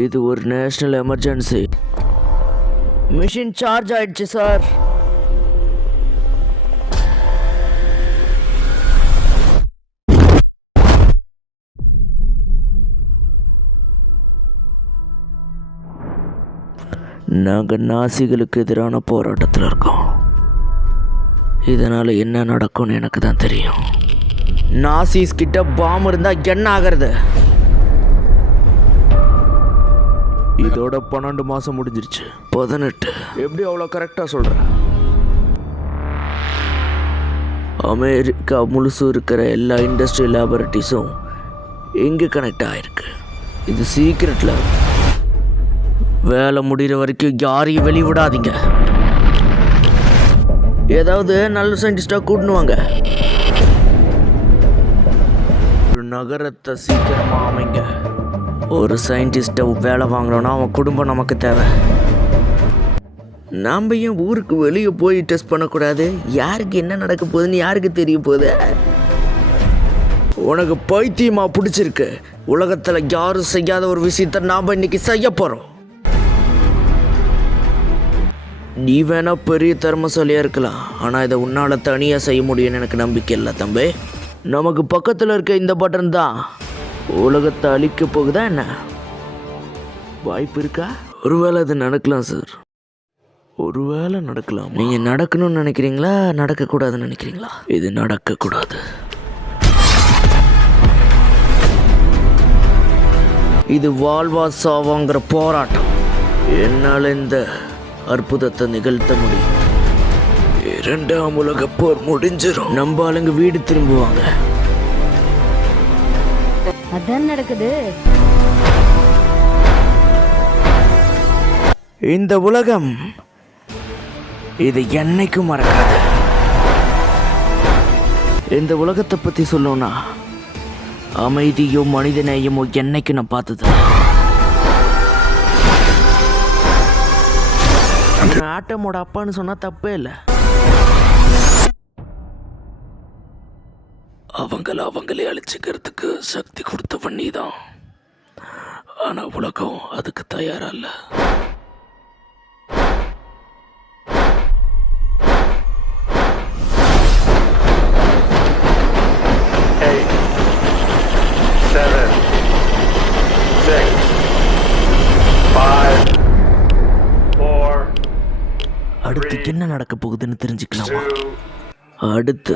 இது ஒரு national emergency. Machine charge ஆயிடுச்சு சார். நாங்கள் நாசிகளுக்கு எதிரான போராட்டத்தில் இருக்கோம். இதனால் என்ன நடக்கும்னு எனக்கு தான் தெரியும். நாசிஸ் கிட்ட பாம்பு இருந்தால் என்ன ஆகிறது? இதோட 12 மாதம் முடிஞ்சிருச்சு. 18 எப்படி அவ்வளோ கரெக்டாக சொல்கிற? அமெரிக்கா முழுசும் இருக்கிற எல்லா இண்டஸ்ட்ரியல் லேபரட்டரிஸும் எங்கே கனெக்ட் ஆகிருக்கு. இது சீக்ரெட் லேப். வேலை முடிகிற வரைக்கும் யாரையும் வெளிவிடாதீங்க. ஏதாவது நல்ல சயின்டிஸ்டாக கூட்டணுவாங்க. ஒரு நகரத்தை சீக்கிரமாக அமைங்க. ஒரு சயின்டிஸ்ட்டை வேலை வாங்கணும்னா அவன் குடும்பம் நமக்கு தேவை. நாம் ஏன் ஊருக்கு வெளியே போய் டெஸ்ட் பண்ணக்கூடாது? யாருக்கு என்ன நடக்க போகுதுன்னு யாருக்கு தெரிய போகுது? உனக்கு பைத்தியமாக பிடிச்சிருக்கு. உலகத்தில் யாரும் செய்யாத ஒரு விஷயத்தை நாம் இன்னைக்கு செய்ய போகிறோம். நீ வேணா பெரிய திறமைசாலியாக இருக்கலாம், ஆனால் இதை உன்னால் தனியாக செய்ய முடியும்னு எனக்கு நம்பிக்கை இல்லை தம்பி. நமக்கு பக்கத்தில் இருக்க இந்த பட்டன் தான் உலகத்தை அழிக்க போகுதா என்ன? வாய்ப்பு இருக்கா? ஒருவேளை அது நடக்கலாம் சார். ஒருவேளை நடக்கலாம். நீங்கள் நடக்கணும்னு நினைக்கிறீங்களா, நடக்கக்கூடாதுன்னு நினைக்கிறீங்களா? இது நடக்கக்கூடாது. இது வாழ்வா சாவாங்கிற போராட்டம். என்னால் இந்த அற்புதத்தை நிகழ்த்த முடியும். 2ஆம் உலகப் போர் முடிஞ்சிடும். நம்ம ஆளுங்க வீடு திரும்புவாங்க. அதான் நடக்குது. இந்த உலகம் இது என்னைக்கும் மறக்காது. இந்த உலகத்தை பற்றி சொல்லணும்னா அமைதியோ மனிதநேயமோ என்னைக்கு நான் பார்த்தது. ஆட்டமோட அப்பான்னு சொன்னா தப்பே இல்லை. அவங்களே அழிச்சுக்கிறதுக்கு சக்தி கொடுத்தவன் நீதான். ஆனா உலகம் அதுக்கு தயாரா இல்ல. அடுத்து என்ன நடக்க போகுதுன்னு தெரிஞ்சுக்கலாமா? அடுத்து